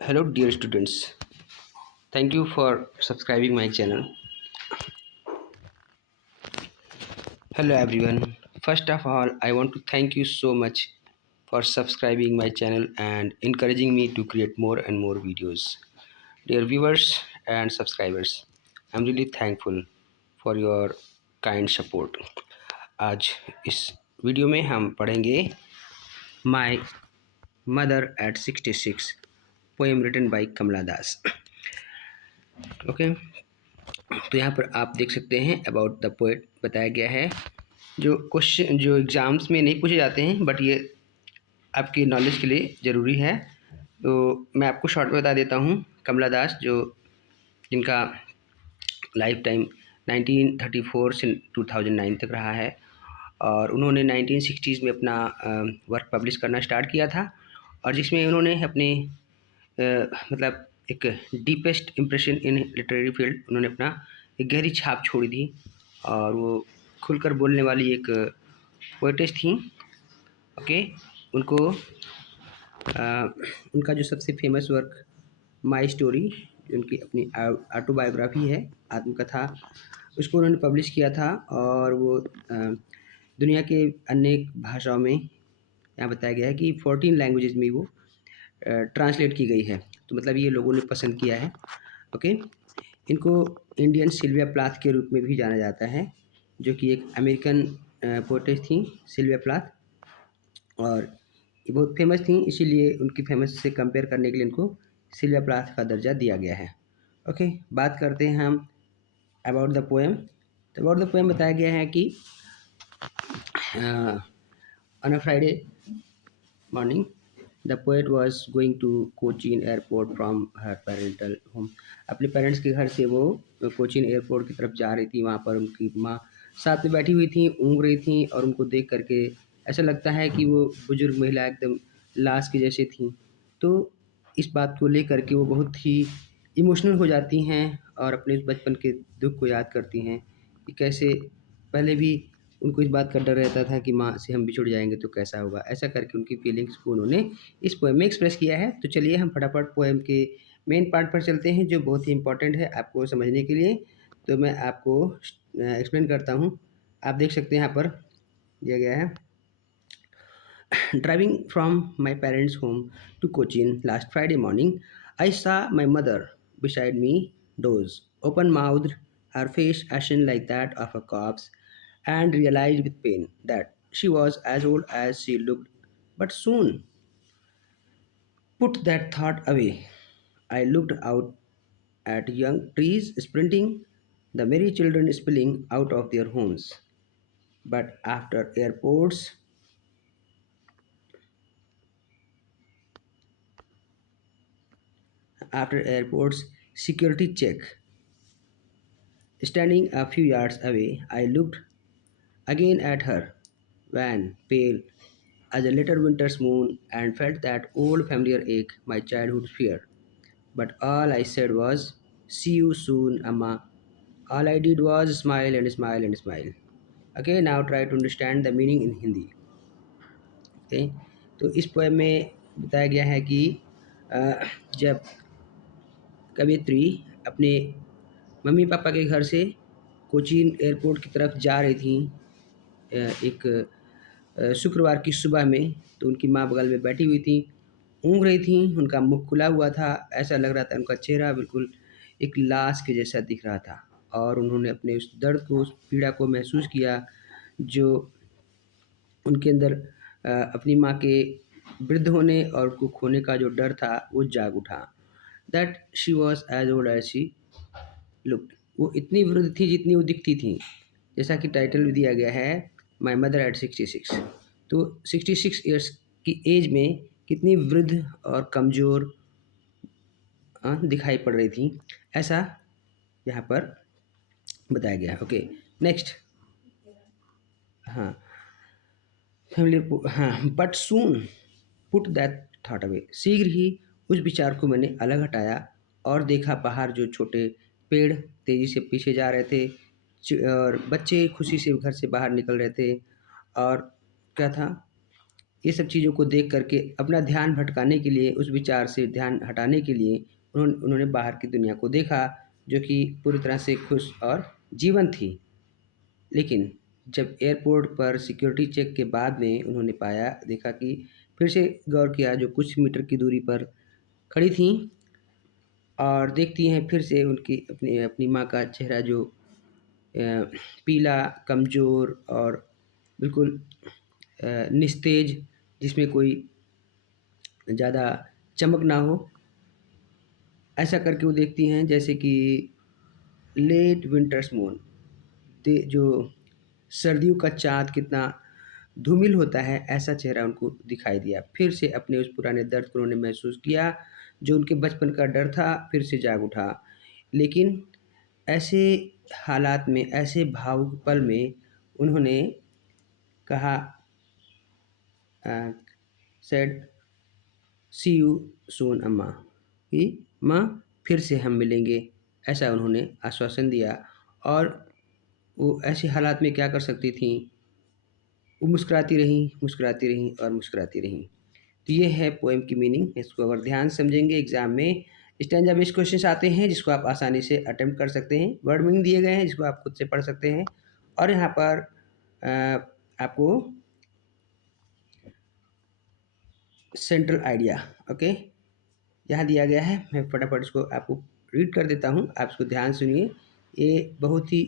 Hello, dear students. Thank you for subscribing my channel. Hello, everyone. First of all, I want to thank you so much for subscribing my channel and encouraging me to create more and more videos. Dear viewers and subscribers, I'm really thankful for your kind support. आज इस video में हम पढ़ेंगे my mother at 66 poem written by Kamala Das. Okay, तो यहाँ पर आप देख सकते हैं अबाउट द पोएट बताया गया है। जो क्वेश्चन जो एग्ज़ाम्स में नहीं पूछे जाते हैं बट ये आपकी नॉलेज के लिए ज़रूरी है, तो मैं आपको शॉर्ट में बता देता हूँ। कमला दास जो जिनका लाइफ टाइम 1934 से 2009 तक रहा है और उन्होंने 1960s में अपना वर्क पब्लिश करना स्टार्ट किया था और जिसमें उन्होंने अपने मतलब एक डीपेस्ट इम्प्रेशन इन लिटरेरी फील्ड उन्होंने अपना एक गहरी छाप छोड़ी थी और वो खुलकर बोलने वाली एक पोएटेस थी। ओके, उनको उनका जो सबसे फेमस वर्क माई स्टोरी, उनकी अपनी ऑटोबायोग्राफी है, आत्मकथा, उसको उन्होंने पब्लिश किया था और वो दुनिया के अनेक भाषाओं में यहाँ बताया गया है कि 14 लैंग्वेजेस में वो ट्रांसलेट की गई है। तो मतलब ये लोगों ने पसंद किया है। ओके, इनको इंडियन सिल्विया प्लाथ के रूप में भी जाना जाता है, जो कि एक अमेरिकन पोएटेस थी सिल्विया प्लाथ, और ये बहुत फेमस थी, इसीलिए उनकी फेमस से कंपेयर करने के लिए इनको सिल्विया प्लाथ का दर्जा दिया गया है। ओके, बात करते हैं हम अबाउट द पोएम। तो अबाउट द पोएम बताया गया है कि on a Friday morning, the poet was going to Cochin airport from her parental home. अपने पेरेंट्स के घर से वो कोचीन एयरपोर्ट की तरफ जा रही थी। वहाँ पर उनकी माँ साथ में बैठी हुई थी, ऊँघ रही थी और उनको देख करके ऐसा लगता है कि वो बुजुर्ग महिला एकदम लाश के जैसे थी। तो इस बात को लेकर के वो बहुत ही इमोशनल हो जाती हैं और अपने बचपन के दुख को याद करती हैं कि कैसे पहले भी उनको इस बात का डर रहता था कि माँ से हम बिछुड़ जाएंगे तो कैसा होगा। ऐसा करके उनकी फीलिंग्स को उन्होंने इस पोएम में एक्सप्रेस किया है। तो चलिए हम फटाफट पोएम के मेन पार्ट पर चलते हैं, जो बहुत ही इंपॉर्टेंट है आपको समझने के लिए। तो मैं आपको एक्सप्लेन करता हूँ। आप देख सकते हैं यहाँ पर दिया गया है, driving from my parents home to Cochin last Friday morning, I saw my mother beside me doze, open mouthed, her face ashen like that of a corpse, and realized with pain that she was as old as she looked, but soon put that thought away. I looked out at young trees sprinting, the merry children spilling out of their homes. But after airport's security check, standing a few yards away, I looked again at her, wan, pale as a little winter's moon, and felt that old familiar ache, my childhood fear. But all I said was, "See you soon, Amma." All I did was smile and smile and smile. Okay, now try to understand the meaning in Hindi. Okay, तो इस poem में बताया गया है कि जब कवियत्री अपने मम्मी पापा के घर से कोचीन एयरपोर्ट की तरफ जा रही थी एक शुक्रवार की सुबह में, तो उनकी माँ बगल में बैठी हुई थी, ऊँघ रही थी, उनका मुँह खुला हुआ था, ऐसा लग रहा था उनका चेहरा बिल्कुल एक लाश के जैसा दिख रहा था और उन्होंने अपने उस दर्द को, उस पीड़ा को महसूस किया जो उनके अंदर अपनी माँ के वृद्ध होने और उनको खोने का जो डर था वो जाग उठा। That she was as old as she looked, वो इतनी वृद्ध थी जितनी वो दिखती थी। जैसा कि टाइटल भी दिया गया है, माई मदर एट 66। तो 66 ईयर्स की एज में कितनी वृद्ध और कमज़ोर दिखाई पड़ रही थी, ऐसा यहाँ पर बताया गया है। Okay, next. हाँ, फैमिली, हाँ, but soon put that thought away, शीघ्र ही उस विचार को मैंने अलग हटाया और देखा बाहर जो छोटे पेड़ तेज़ी से पीछे जा रहे थे और बच्चे खुशी से घर से बाहर निकल रहे थे। और क्या था, ये सब चीज़ों को देख करके अपना ध्यान भटकाने के लिए, उस विचार से ध्यान हटाने के लिए उन्होंने बाहर की दुनिया को देखा, जो कि पूरी तरह से खुश और जीवंत थी। लेकिन जब एयरपोर्ट पर सिक्योरिटी चेक के बाद में उन्होंने देखा कि फिर से गौर किया, जो कुछ मीटर की दूरी पर खड़ी थीं और देखती हैं फिर से उनकी अपनी अपनी माँ का चेहरा, जो पीला, कमज़ोर और बिल्कुल निस्तेज, जिसमें कोई ज़्यादा चमक ना हो। ऐसा करके वो देखती हैं जैसे कि लेट विंटर्स मून, जो सर्दियों का चाँद कितना धूमिल होता है, ऐसा चेहरा उनको दिखाई दिया। फिर से अपने उस पुराने दर्द को उन्होंने महसूस किया, जो उनके बचपन का डर था फिर से जाग उठा। लेकिन ऐसे हालात में, ऐसे भावुक पल में उन्होंने कहा, सेड सी यू सून अम्मा, कि माँ फिर से हम मिलेंगे, ऐसा उन्होंने आश्वासन दिया। और वो ऐसे हालात में क्या कर सकती थीं, वो मुस्कुराती रहीं, मुस्कुराती रहीं और मुस्कुराती रहीं। तो ये है पोएम की मीनिंग। इसको अगर ध्यान से समझेंगे, एग्ज़ाम में स्टैंजा बेस्ड क्वेश्चंस आते हैं जिसको आप आसानी से अटेम्प्ट कर सकते हैं। वर्ड मीनिंग दिए गए हैं जिसको आप खुद से पढ़ सकते हैं। और यहाँ पर आपको सेंट्रल आइडिया, ओके, यहाँ दिया गया है। मैं फटाफट इसको आपको रीड कर देता हूँ, आप इसको ध्यान सुनिए। ये बहुत ही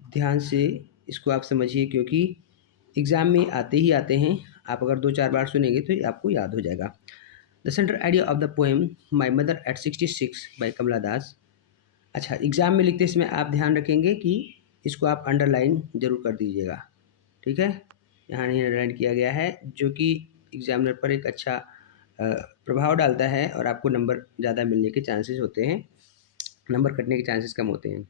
ध्यान से इसको आप समझिए, क्योंकि एग्ज़ाम में आते ही आते हैं। आप अगर 2-4 बार सुनेंगे तो ये आपको याद हो जाएगा। The central idea of the poem my mother at 66 by Kamala Das. अच्छा, एग्ज़ाम में लिखते समय आप ध्यान रखेंगे कि इसको आप अंडरलाइन ज़रूर कर दीजिएगा, ठीक है। यहाँ नहीं अंडरलाइन किया गया है, जो कि एग्ज़ामिनर पर एक अच्छा प्रभाव डालता है और आपको नंबर ज़्यादा मिलने के चांसेस होते हैं, नंबर कटने के चांसेस कम होते हैं।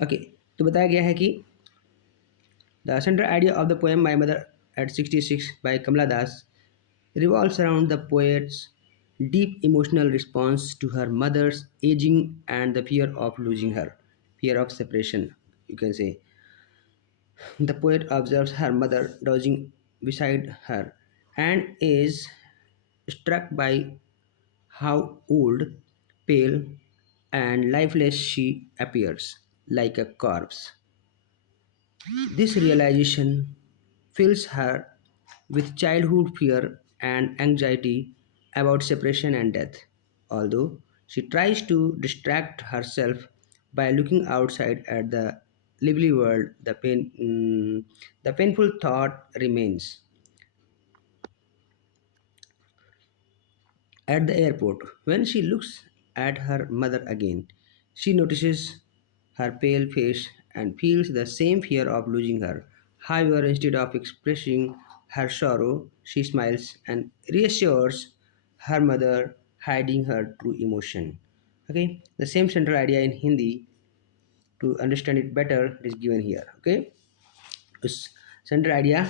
ओके, तो बताया गया है कि the central idea of the poem my mother at 66 by Kamala Das revolves around the poet's deep emotional response to her mother's aging and the fear of losing her, fear of separation, you can say. The poet observes her mother dozing beside her and is struck by how old, pale, and lifeless she appears, like a corpse. This realization fills her with childhood fear and anxiety about separation and death. Although she tries to distract herself by looking outside at the lively world, the painful thought remains. At the airport, when she looks at her mother again, she notices her pale face and feels the same fear of losing her. However, instead of expressing her sorrow, she smiles and reassures her mother, hiding her true emotion. Okay, the same central idea in Hindi, to understand it better, is given here. Okay, उस central idea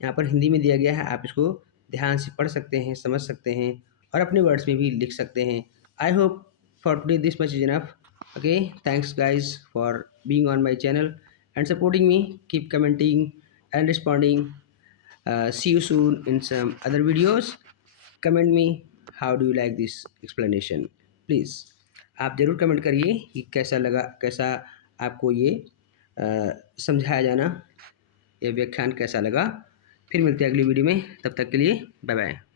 यहाँ पर हिंदी में दिया गया है। आप इसको ध्यान से पढ़ सकते हैं, समझ सकते हैं और अपने वर्ड्स में भी लिख सकते हैं। I hope for today this much is enough. Okay, thanks guys for being on my channel and supporting me. Keep commenting and responding. See you soon in some other videos. Comment me how do you like this explanation, please. आप ज़रूर comment करिए कि कैसा लगा, कैसा आपको ये समझाया जाना, ये व्याख्यान कैसा लगा। फिर मिलते हैं अगली वीडियो में, तब तक के लिए बाय बाय।